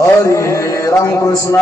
हरे राम कृष्ण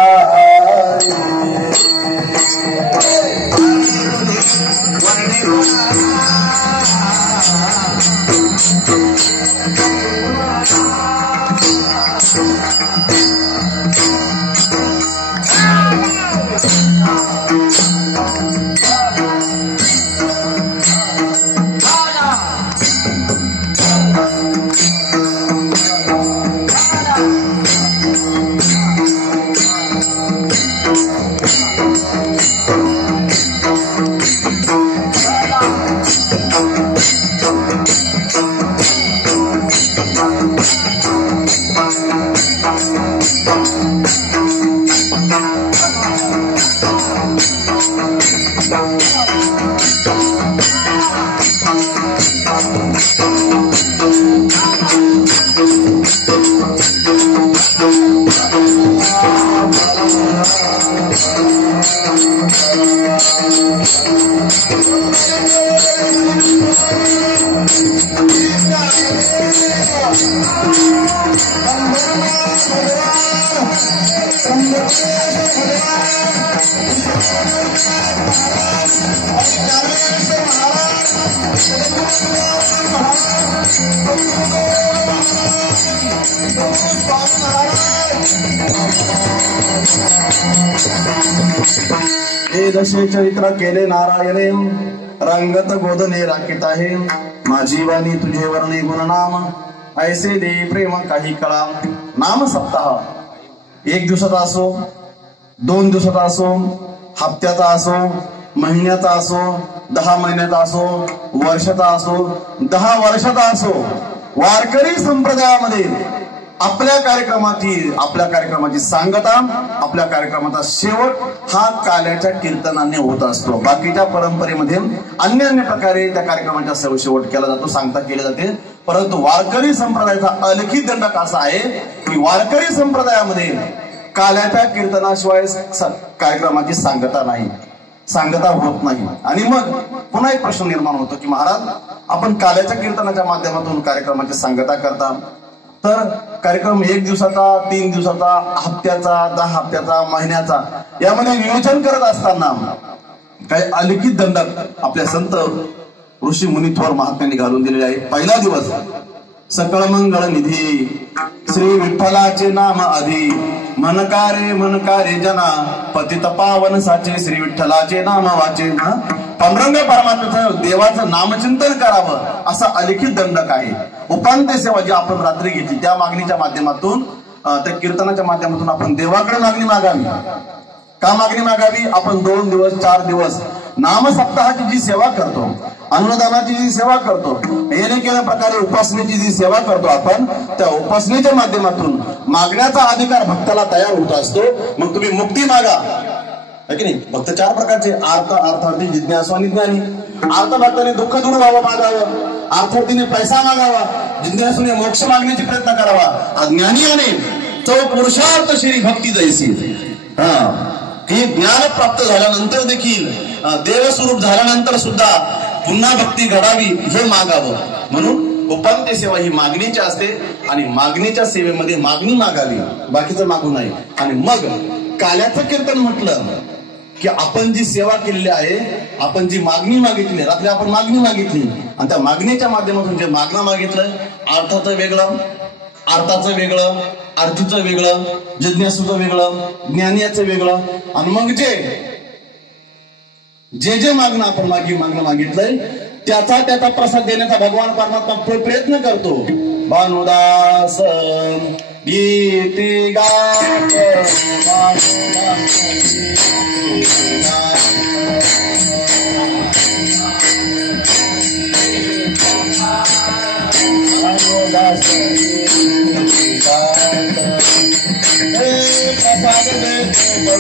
दशे चरित्र केले नारायणे रंगत गोदने राखीत आहे माझी वाणी तुझे वर्णे गुणनाम ऐसे दे प्रेम काही कळा नाम सप्ताह 1 दिवसाचा असो 2 दिवसाचा असो हप्त्याचा असो महिन्याचा असो 10 महिन्याचा असो वर्षाचा असो 10 वर्षाचा असो वारकरी संप्रदायामध्ये आपल्या कार्यक्रमाची सांगता आपल्या कार्यक्रमाचा शेवट हा काल्याच्या कीर्तनाने होत असतो। बाकीच्या परंपरेमध्ये अन्य प्रकारे त्या कार्यक्रमाचा शेवट केला जातो सांगता केली जाते परंतु वारकरी संप्रदायाचा अलौकिक दंडक असा आहे की वारकरी संप्रदायामध्ये काल्याच्या कीर्तनाशिवाय कार्यक्रमाची सांगता नाही सांगता होत नाही। आणि मग पुन्हा एक प्रश्न निर्माण होतो की महाराज आपण काल्याच्या कीर्तनाच्या माध्यमातून कार्यक्रमाची सांगता करता तर कार्यक्रम 1 दिवसाचा 3 दिवसाचा हप्त्याचा 10 हप्त्याचा महिन्याचा यामध्ये नियोजन करत असताना काही अलौकिक दंडक आपल्या संत ऋषी मुनी थोर महात्म्यांनी घालून दिलेले आहे। पहिला दिवस सकळ मंगळ निधी श्री विठ्ठलाचे नाम आधी मनकारे जना पतित पावन साचे श्री विठ्ठलाचे नाम वाचे पांडुरंग परमात्म्याचं देवाचं नामचिंतन करावं असा अलौकिक दंडक आहे। उपांत्य सेवा जी आपण रात्री घेतली त्या मागणीच्या माध्यमातून त्या कीर्तनाच्या माध्यमातून आपण देवाकडे मागणी मागावी का मागणी मागावी आपण 2 दिवस 4 दिवस नाम सप्ताहाची जी सेवा करतो अन्नदानाची जी सेवा करतो येणे केल्या प्रकारे उपासनेची जी सेवा करतो आपण त्या उपासनेच्या माध्यमातून मागण्याचा अधिकार भक्ताला तयार होत असतो। मग तुम्ही मुक्ती मागा है की नाही। भक्त 4 प्रकारचे अर्थार्थी जिज्ञासू आणि ज्ञानी। अर्थ भक्ताने दुःख दूर व्हावं मागावं अर्थार्थीने पैसा मागावा जिज्ञासूने मोक्ष मागण्याचा प्रयत्न करावा अज्ञानीने तो पुरुषार्थ श्री भक्ती जैसी की ज्ञान प्राप्त झाल्यानंतर देखील देवस्वरूप झाल्यानंतर सुद्धा पुन्हा भक्ती घडावी हे मागावं म्हणून उपांत्य सेवा ही मागणीची असते आणि मागणीच्या सेवेमध्ये मागणी मागावी बाकीचं मागू नये। आणि मग काल्याचं कीर्तन म्हटलं की आपण जी सेवा केलेली आहे, आपण जी मागणी मागितली, रात्री आपण मागणी मागितली आणि त्या मागणीच्या माध्यमातून जे मागणं मागितलं, अर्थाचं वेगळं, अर्थाचं वेगळं, अर्थीचं वेगळं, जिज्ञासूचं वेगळं, ज्ञानीचं वेगळं, आणि मग जे मागणं आपण मागणं मागितलंय त्याचा प्रसाद देण्याचा भगवान परमात्मा प्रयत्न करतो. भानुदास गीती गात भानुदास प्रसाद देतो